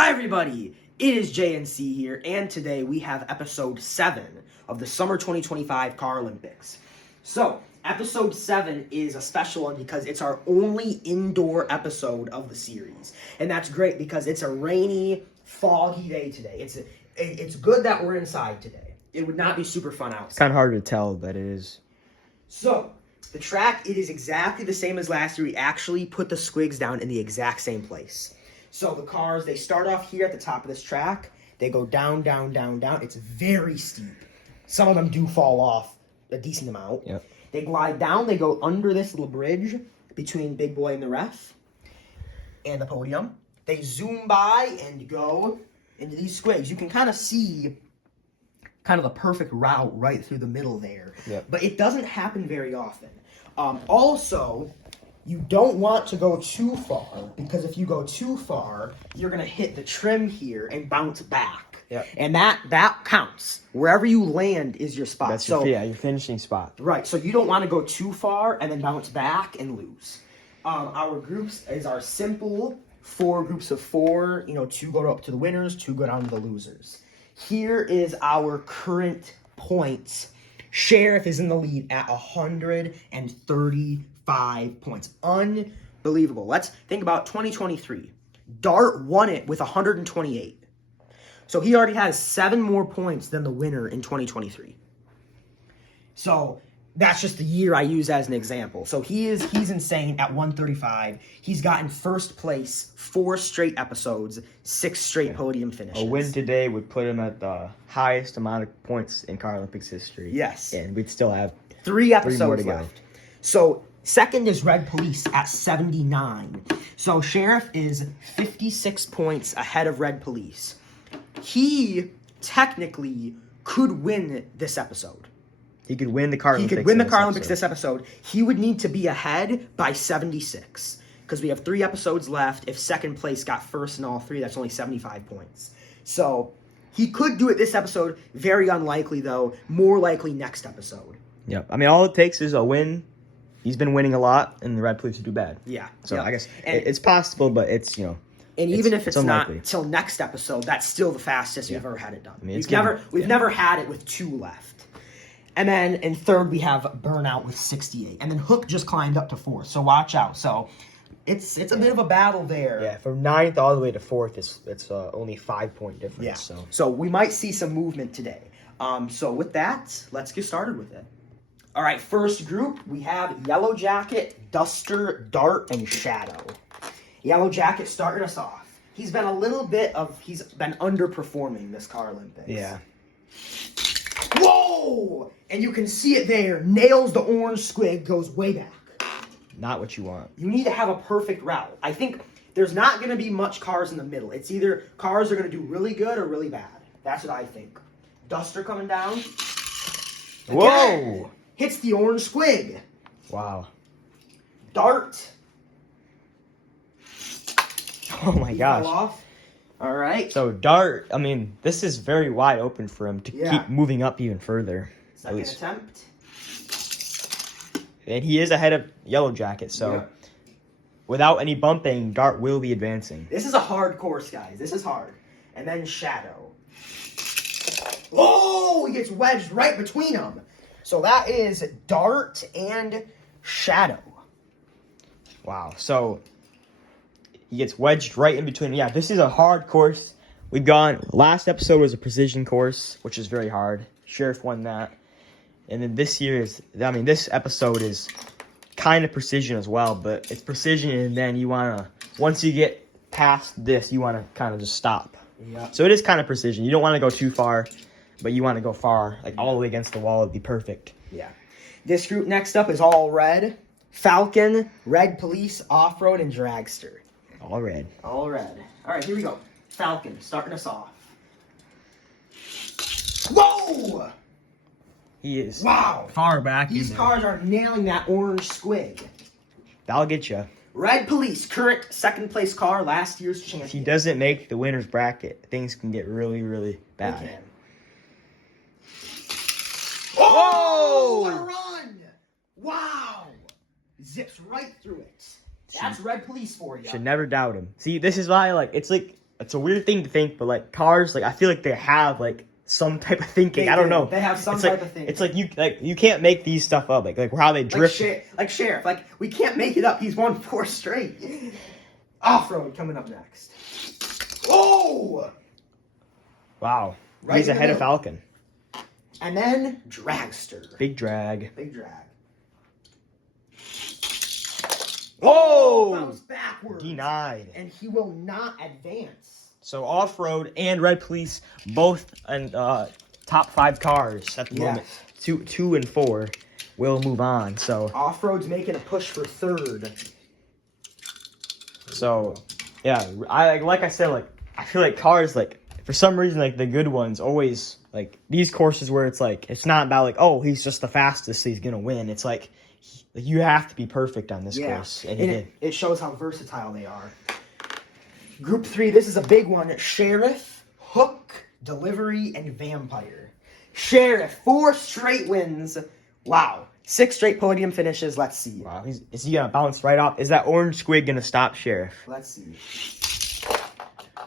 Hi everybody, it is JNC here, and today we have episode 7 of the Summer 2025 CAROLYMPICS. So, episode 7 is a special one because it's our only indoor episode of the series. And that's great because it's a rainy, foggy day today. It's good that we're inside today. It would not be super fun outside. It's kind of hard to tell, but it is. So, the track, it is exactly the same as last year. We actually put the Squigz down in the exact same place. So the cars, they start off here at the top of this track. They go down, down, down, down. It's very steep. Some of them do fall off a decent amount. Yep. They glide down. They go under this little bridge between Big Boy and the ref and the podium. They zoom by and go into these Squigz. You can kind of see kind of the perfect route right through the middle there. Yep. But it doesn't happen very often. Also, you don't want to go too far, because if you go too far, you're going to hit the trim here and bounce back. Yep. And that counts. Wherever you land is your spot. That's your finishing spot. Right, so you don't want to go too far and then bounce back and lose. Our groups is our simple 4 groups of 4. 2 go up to the winners, 2 go down to the losers. Here is our current points. Sheriff is in the lead at 135 points. Unbelievable. Let's think about 2023. Dart won it with 128. So he already has 7 more points than the winner in 2023. So that's just the year I use as an example. So he's insane at 135. He's gotten first place 4 straight episodes, 6 straight podium finishes. A win today would put him at the highest amount of points in CAROLYMPICS history. Yes. And we'd still have 3 episodes more to go. left. So second is Red Police at 79. So Sheriff is 56 points ahead of Red Police. He technically could win this episode. He could win the CAROLYMPICS. He could win the CAROLYMPICS this episode. He would need to be ahead by 76. Because we have 3 episodes left. If second place got first in all 3, that's only 75 points. So he could do it this episode. Very unlikely, though. More likely next episode. Yep. I mean, all it takes is a win. He's been winning a lot, and the Red Police would do bad. Yeah. So yeah. I guess it's possible, but it's, And even if it's unlikely. not till next episode, that's still the fastest we've ever had it done. I mean, we've never had it with 2 left. And then in third, we have Burnout with 68. And then Hook just climbed up to 4th, so watch out. So it's a bit of a battle there. Yeah, from 9th all the way to 4th, it's only 5-point difference. Yeah. So we might see some movement today. So with that, let's get started with it. All right, first group, we have Yellow Jacket, Duster, Dart, and Shadow. Yellow Jacket starting us off. He's been underperforming this CAROLYMPICS. Yeah. Whoa! And you can see it there. Nails the orange squig, goes way back. Not what you want. You need to have a perfect route. I think there's not going to be much cars in the middle. It's either cars are going to do really good or really bad. That's what I think. Duster coming down. Again, Whoa! hits the orange squig. Wow. Dart. Oh my gosh. Fell off. All right. So Dart, I mean, this is very wide open for him to keep moving up even further. Second attempt. And he is ahead of Yellow Jacket, so without any bumping, Dart will be advancing. This is a hard course, guys. This is hard. And then Shadow. Oh, he gets wedged right between them. So that is Dart and Shadow. Wow. So he gets wedged right in between. Yeah, this is a hard course. Last episode was a precision course, which is very hard. Sheriff won that. And then this episode is kind of precision as well, but it's precision, and then once you get past this, you want to kind of just stop. Yeah. So it is kind of precision. You don't want to go too far, but you want to go far, like all the way against the wall would be perfect. Yeah. This group next up is all red. Falcon, Red Police, Off-Road, and Dragster. All red. All red. All right, here we go. Falcon, starting us off. Whoa! He is Wow. far back. These cars are nailing that orange squig. That'll get you. Red Police, current second place car, last year's champion. If he doesn't make the winner's bracket, things can get really, really bad. Okay. Whoa! What a run! Wow! Zips right through it. That's Red Police for you. Should never doubt him. See, this is why, it's like it's a weird thing to think, but like cars, like I feel like they have like some type of thinking. I don't know. They have some it's type like, of thinking. It's like you can't make these stuff up. Like how they drift. Like Sheriff. Like we can't make it up. He's won 4 straight. Off-road coming up next. Oh! Wow. Right He's in the ahead of middle. Falcon. And then Dragster. Big drag. Big drag. Whoa! Bounce backwards. Denied. And he will not advance. So off-road and Red Police both and top 5 cars at the moment. 2 and 4 will move on. So Off-road's making a push for 3rd. So yeah, like I said, like I feel like cars, like for some reason, like the good ones always like these courses where it's like it's not about like, oh, he's just the fastest, so he's gonna win. It's like you have to be perfect on this course, and he did. It shows how versatile they are. Group 3, this is a big one. Sheriff, Hook, Delivery, and Vampire. Sheriff, 4 straight wins. Wow. 6 straight podium finishes. Let's see. Wow, is he gonna bounce right off? Is that orange squig gonna stop Sheriff? Let's see.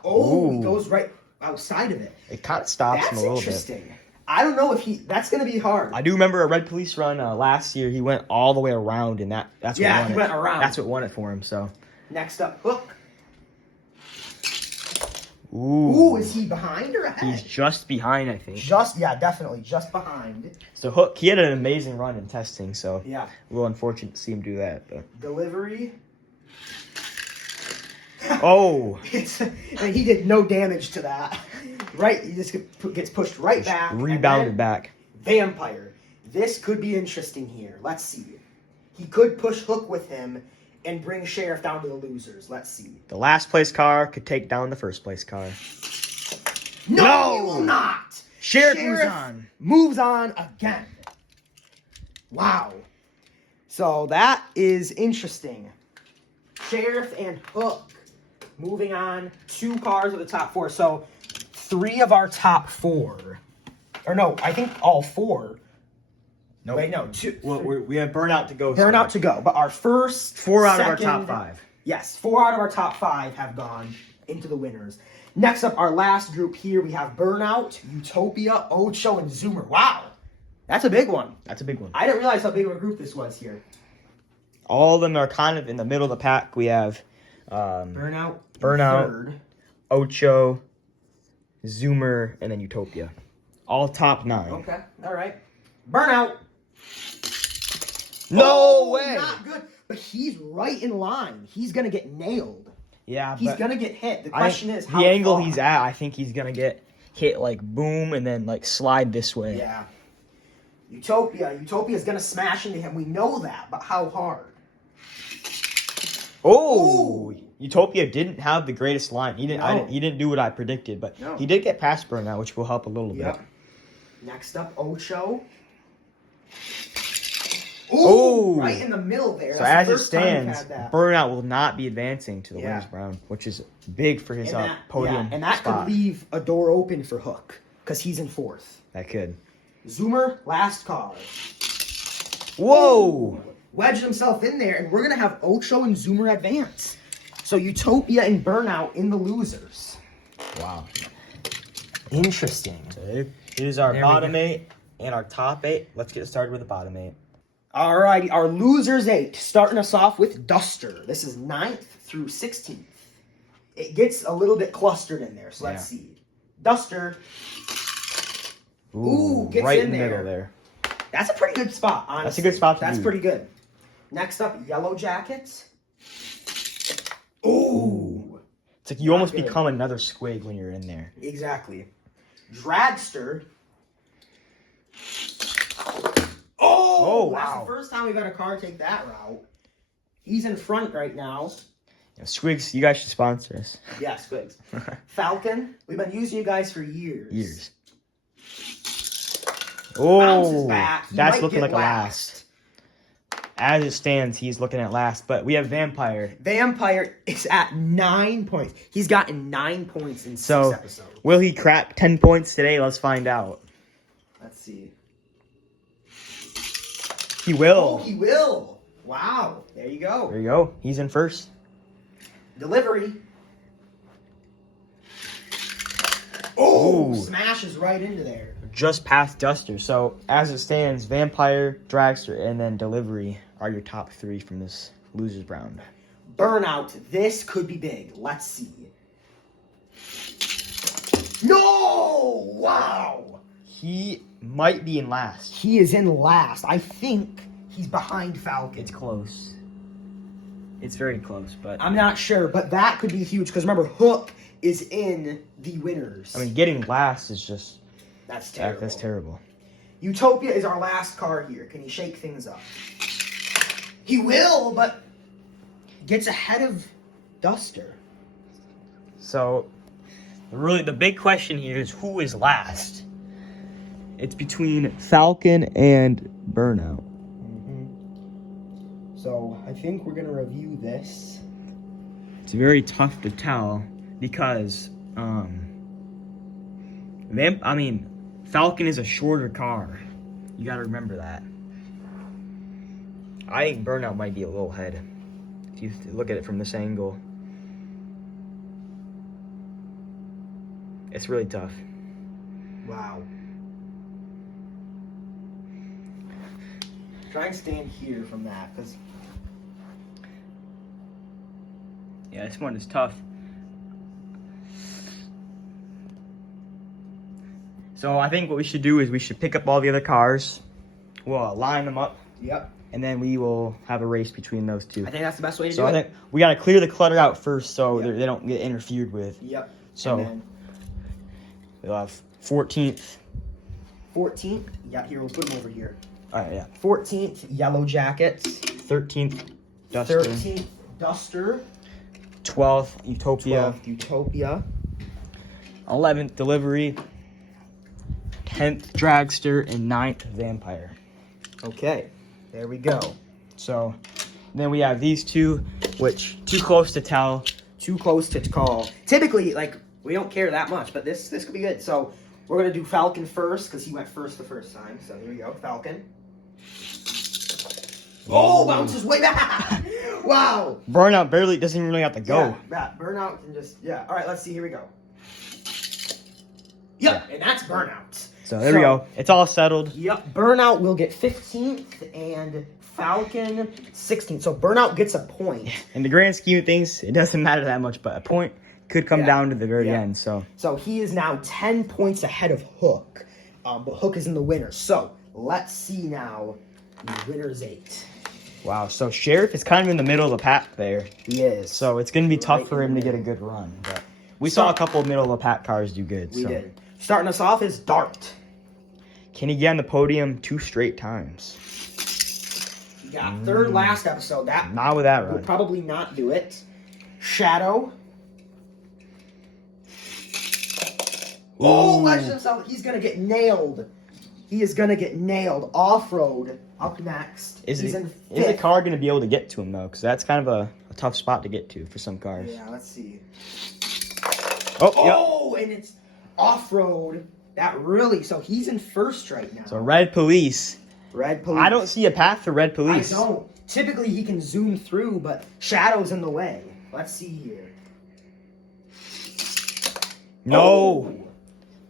Oh, he Ooh. goes right outside of it. It kind of stops him a little That's bit. interesting. I don't know if that's going to be hard. I do remember a Red Police run last year. He went all the way around, and that's what won he it. went around. That's what won it for him. So. Next up, Hook. Ooh, is he behind or ahead? he's just behind, I think. Definitely, just behind. So Hook, he had an amazing run in testing, so Yeah. a little unfortunate to see him do that. But Delivery. oh, And he did no damage to that. Right, he just gets pushed right back. rebounded and then back. Vampire. This could be interesting here. Let's see. He could push Hook with him and bring Sheriff down to the losers. Let's see. The last place car could take down the first place car. No, he will not. Sheriff moves on. Moves on again. Wow. So that is interesting. Sheriff and Hook moving on. 2 cars of the top 4. So 3 of our top 4. Or no, I think all 4. Nope. Wait, no, 2. Well, we have Burnout to go. Burnout to go. But our first 4 out of our second- top 5. Yes, 4 out of our top 5 have gone into the winners. Next up, our last group here, we have Burnout, Utopia, Ocho, and Zoomer. Wow, that's a big one. That's a big one. I didn't realize how big of a group this was here. All of them are kind of in the middle of the pack. We have Burnout, Burnout. Ocho, Zoomer, and then Utopia. All top 9. Okay, all right. Burnout. No way! Not good, but he's right in line. He's going to get nailed. Yeah, He's but going to get hit. The question is how the angle far? he's at, I think he's gonna get hit like boom and then like slide this way. Yeah. Utopia's going to smash into him. We know that, but how hard? Oh, Utopia didn't have the greatest line. He didn't. No. He didn't do what I predicted, but No. he did get past Burnout, which will help a little Yep. bit. Next up, Ocho. Ooh. Right in the middle there. So That's as the it first time we've stands, had that. Burnout will not be advancing to the Yeah. winners round, which is big for his podium and that spot. could leave a door open for Hook because he's in 4th. That could. Zoomer, last car. Whoa! Wedged himself in there, and we're gonna have Ocho and Zoomer advance. So Utopia and Burnout in the losers. Wow. Interesting. Here's our There we bottom go. 8 and our top 8. Let's get started with the bottom 8. Alrighty, our losers 8, starting us off with Duster. This is 9th through 16th. It gets a little bit clustered in there, so let's see. Duster, Ooh, gets right in in the there. middle there. that's a pretty good spot, honestly. That's a good spot to That's be. pretty good. Next up, Yellow Jackets. Ooh. It's like you Not almost good. become another squig when you're in there. Exactly. Dragster. Oh, that's wow. the first time we've had a car take that route. He's in front right now. Squigz, you guys should sponsor us. Yeah, Squigz. Falcon. We've been using you guys for years. Bounces Oh, back. He that's might looking get like a last. As it stands, he's looking at last. But we have Vampire. Vampire is at 9 points. He's gotten 9 points in 6 So, episodes. will he crack 10 points today? Let's find out. Let's see. He Oh, will. he will. Wow. There you go. There you go. He's in first. Delivery. Oh, Ooh. smashes right into there. Just past Duster. So as it stands, Vampire, Dragster, and then Delivery are your top 3 from this losers round. Burnout. This could be big. Let's see. No! Wow! He might be in last. He is in last. I think he's behind Falcon. It's close. It's very close, but I'm not sure, but that could be huge because remember, Hook is in the winners. I mean, getting last is just that's terrible. that's terrible. Utopia is our last card here. Can he shake things up? He will, but gets ahead of Duster. So, really, the big question here is who is last? It's between Falcon and Burnout. So I think we're gonna review this. It's very tough to tell because, Falcon is a shorter car. You gotta remember that. I think Burnout might be a little ahead if you look at it from this angle. It's really tough. Wow. Try and stand here from that, because Yeah, this one is tough. So I think what we should do is we should pick up all the other cars. We'll line them up. Yep. And then we will have a race between those two. I think that's the best way to So do I it. think we got to clear the clutter out first so Yep. they don't get interfered with. Yep. So And then we'll have 14th. 14th. Yeah, here, we'll put them over here. All right, yeah. 14th, Yellow Jackets. 13th, Duster. 13th, Duster. 12th, Utopia. 12th, Utopia. 11th, Delivery. 10th, Dragster. And 9th, Vampire. Okay, there we go. So then we have these two, which too close to tell. Too close to call. Typically, like, we don't care that much, but this could be good. So we're going to do Falcon first because he went first the first time. So here we go, Falcon. Oh, bounces way back. Wow. Burnout barely doesn't really have to go. Yeah, Burnout can just, yeah. All right, let's see. Here we go. Yep, and that's Burnout. So there we go. It's all settled. Yep, Burnout will get 15th and Falcon 16th. So Burnout gets a point. In the grand scheme of things, it doesn't matter that much, but a point could come down to the very end. So he is now 10 points ahead of Hook. But Hook is in the winner. So let's see now the winner's 8. wow. So Sheriff is kind of in the middle of the pack there. He is. So it's going to be tough Right for in him the to get a middle. good run. But we saw a couple of middle of the pack cars do good. We so. did. Starting us off is Dart. Can he get on the podium 2 straight times? He got third last episode. That Not with that will run. probably not do it. Shadow. Oh, Legend of Zelda. He's going to get nailed. He is going to get nailed. Off-road up next. Is He's the in 5th. car going to be able to get to him, though? Because that's kind of a tough spot to get to for some cars. Yeah, let's see. Oh, And it's off-road. That really, so he's in first right now. So Red Police. Red Police. I don't see a path for Red Police. I don't. Typically he can zoom through, but Shadow's in the way. Let's see here. No. Oh,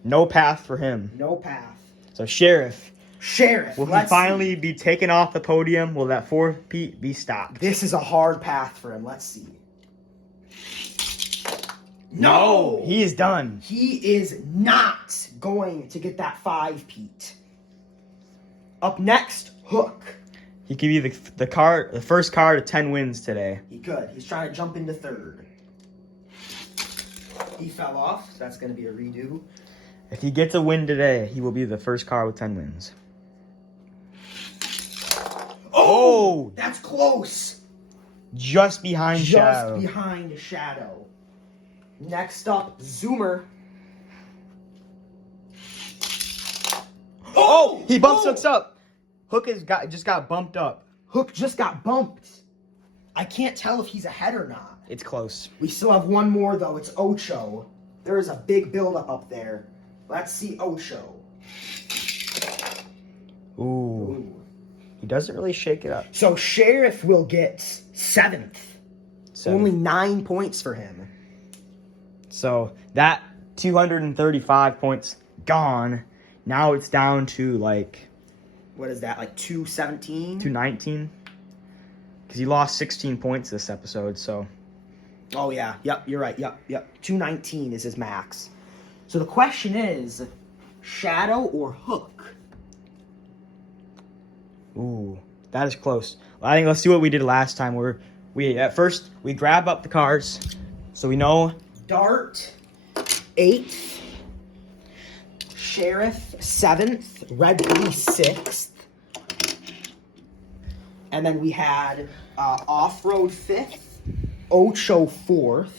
No path for him. no path. So Sheriff. Sheriff. Will he let's finally see. be taken off the podium? Will that 4-peat be stopped? This is a hard path for him. Let's see. He is done. He is not going to get that 5-peat. Up next, Hook. He could be the first car to 10 wins today. He could. He's trying to jump into third. He fell off, so that's going to be a redo. If he gets a win today, he will be the first car with 10 wins. Oh! That's close. Just behind Just Shadow. behind Shadow. Next up, Zoomer. Oh! He bumps Hooks up. Hook just got bumped up. Hook just got bumped. I can't tell if he's ahead or not. It's close. We still have one more, though. It's Ocho. There is a big buildup up there. Let's see Ocho. Ooh. He doesn't really shake it up. So Sheriff will get 7th. Only 9 points for him. So that 235 points gone. Now it's down to like What is that, like 217? 219. Because he lost 16 points this episode, so. Oh, yeah. Yep, you're right. Yep. 219 is his max. So the question is, Shadow or Hook? Ooh, that is close. Well, I think let's do what we did last time, where we grab up the cards, so we know. Dart, 8th. Sheriff, 7th. Red Police, 6th. And then we had Off-Road, 5th. Ocho, 4th.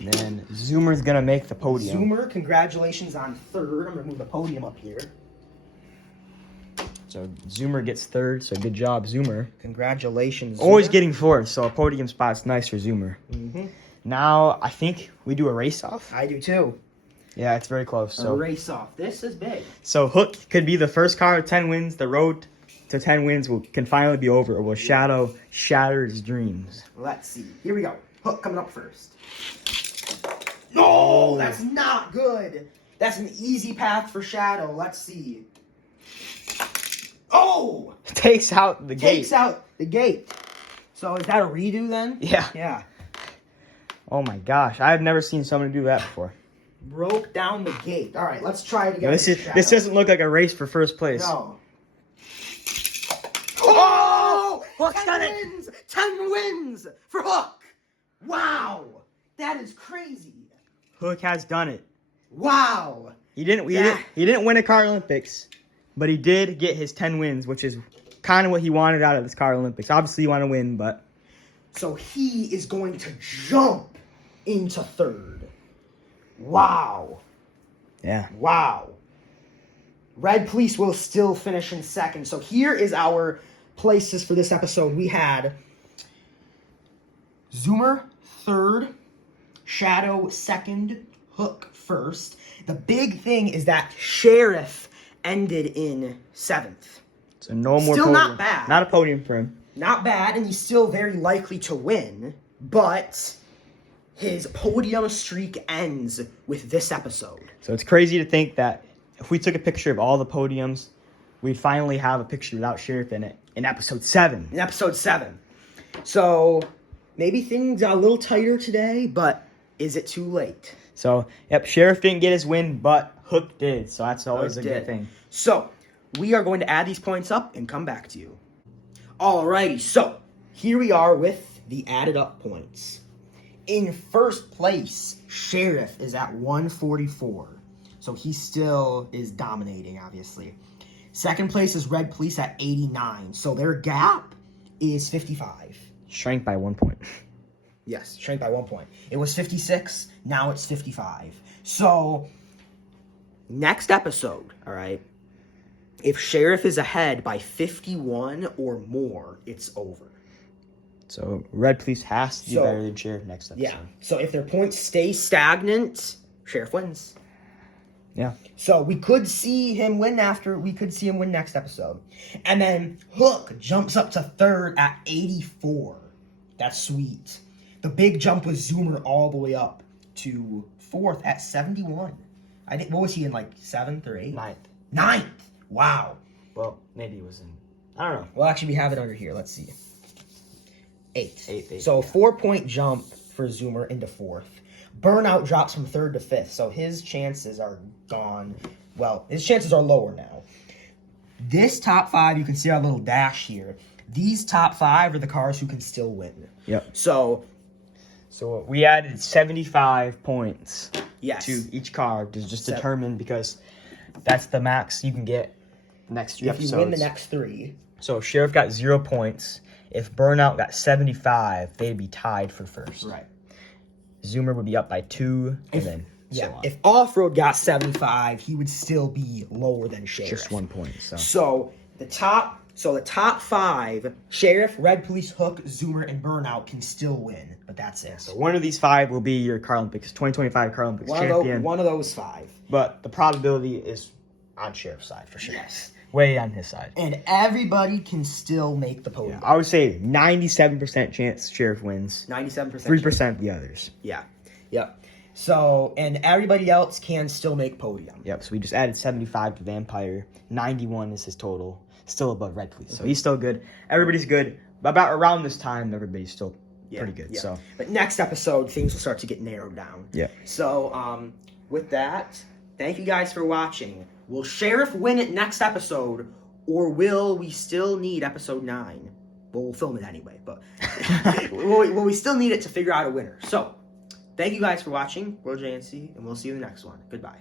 And then Zoomer's gonna make the podium. Zoomer, congratulations on 3rd. I'm gonna move the podium up here. So Zoomer gets 3rd, so good job, Zoomer. Congratulations, Zoomer. Always getting 4th, so a podium spot's nice for Zoomer. Mm-hmm. Now, I think we do a race-off. I do too. Yeah, it's very close. A So race-off. This is big. So Hook could be the first car to 10 wins. The road to 10 wins can finally be over. Or will Shadow shatter his dreams? Let's see. Here we go. Hook coming up first. No, that's not good. That's an easy path for Shadow. Let's see. Oh! Takes out the gate. Takes out the gate. So is that a redo then? Yeah. Yeah. Oh my gosh, I've never seen someone do that before. Broke down the gate. All right, let's try it again. No, this doesn't look like a race for first place. No. Oh! Hook's 10 done it. wins! 10 wins for Hook! Wow! That is crazy. Hook has done it. Wow! He didn't win a CAROLYMPICS, but he did get his 10 wins, which is kind of what he wanted out of this CAROLYMPICS. Obviously, you want to win, but So he is going to jump into 3rd. Wow. yeah. Wow. Red Police will still finish in 2nd. So here is our places for this episode. We had Zoomer 3rd, Shadow 2nd, Hook 1st. The big thing is that Sheriff ended in 7th. So no more Still podium. not bad. Not a podium for him. Not bad, and he's still very likely to win, but his podium streak ends with this episode. So it's crazy to think that if we took a picture of all the podiums, we'd finally have a picture without Sheriff in it in episode 7. In episode 7. So maybe things got a little tighter today, but is it too late? So, yep, Sheriff didn't get his win, but Hook did. So that's always Hook a did. good thing. So we are going to add these points up and come back to you. Alrighty, so here we are with the added up points. In first place, Sheriff is at 144. So he still is dominating, obviously. Second place is Red Police at 89. So their gap is 55. Shrank by 1 point. Yes, shrank by 1 point. It was 56, now it's 55. So, next episode, all right, if Sheriff is ahead by 51 or more, it's over. So Red Police has to do better than Sheriff next episode. Yeah, so if their points stay stagnant, Sheriff wins. Yeah. So we could see him win next episode. And then Hook jumps up to 3rd at 84. That's sweet. The big jump was Zoomer all the way up to 4th at 71. I think, what was he in, like 7th or 8th? 9th. Wow. Well, maybe it was in, I don't know. Well, actually, we have it under here. Let's see. 8th. 8th. So 4-point jump for Zoomer into 4th. Burnout drops from 3rd to 5th, so his chances are gone. Well, his chances are lower now. This top 5, you can see our little dash here. These top 5 are the cars who can still win. Yep. So we added 75 points yes. to each car to just determine, because that's the max you can get next 3 episodes. If you win the next 3. So if Sheriff got 0 points, if Burnout got 75, they'd be tied for first. Right. Zoomer would be up by 2, and then so on. If Off-Road got 75, he would still be lower than Sheriff. Just 1 point. So the top 5, Sheriff, Red Police, Hook, Zoomer, and Burnout can still win, but that's it. So one of these 5 will be your CAROLYMPICS 2025 CAROLYMPICS champion. One of those 5. But the probability is on Sheriff's side for sure. Yes. Way on his side. And everybody can still make the podium. I would say 97% chance Sheriff wins. 97%. 3% the others. Yeah. Yep. So, and everybody else can still make podium. Yep, so we just added 75 to Vampire. 91 is his total. Still above Red Police. So he's still good. Everybody's good. About around this time, everybody's still pretty good. Yeah. So, but next episode, things will start to get narrowed down. yeah. So, with that, thank you guys for watching. Will Sheriff win it next episode, or will we still need episode 9? Well, we'll film it anyway, but will we still need it to figure out a winner? So, thank you guys for watching. We're JNC, and we'll see you in the next one. Goodbye.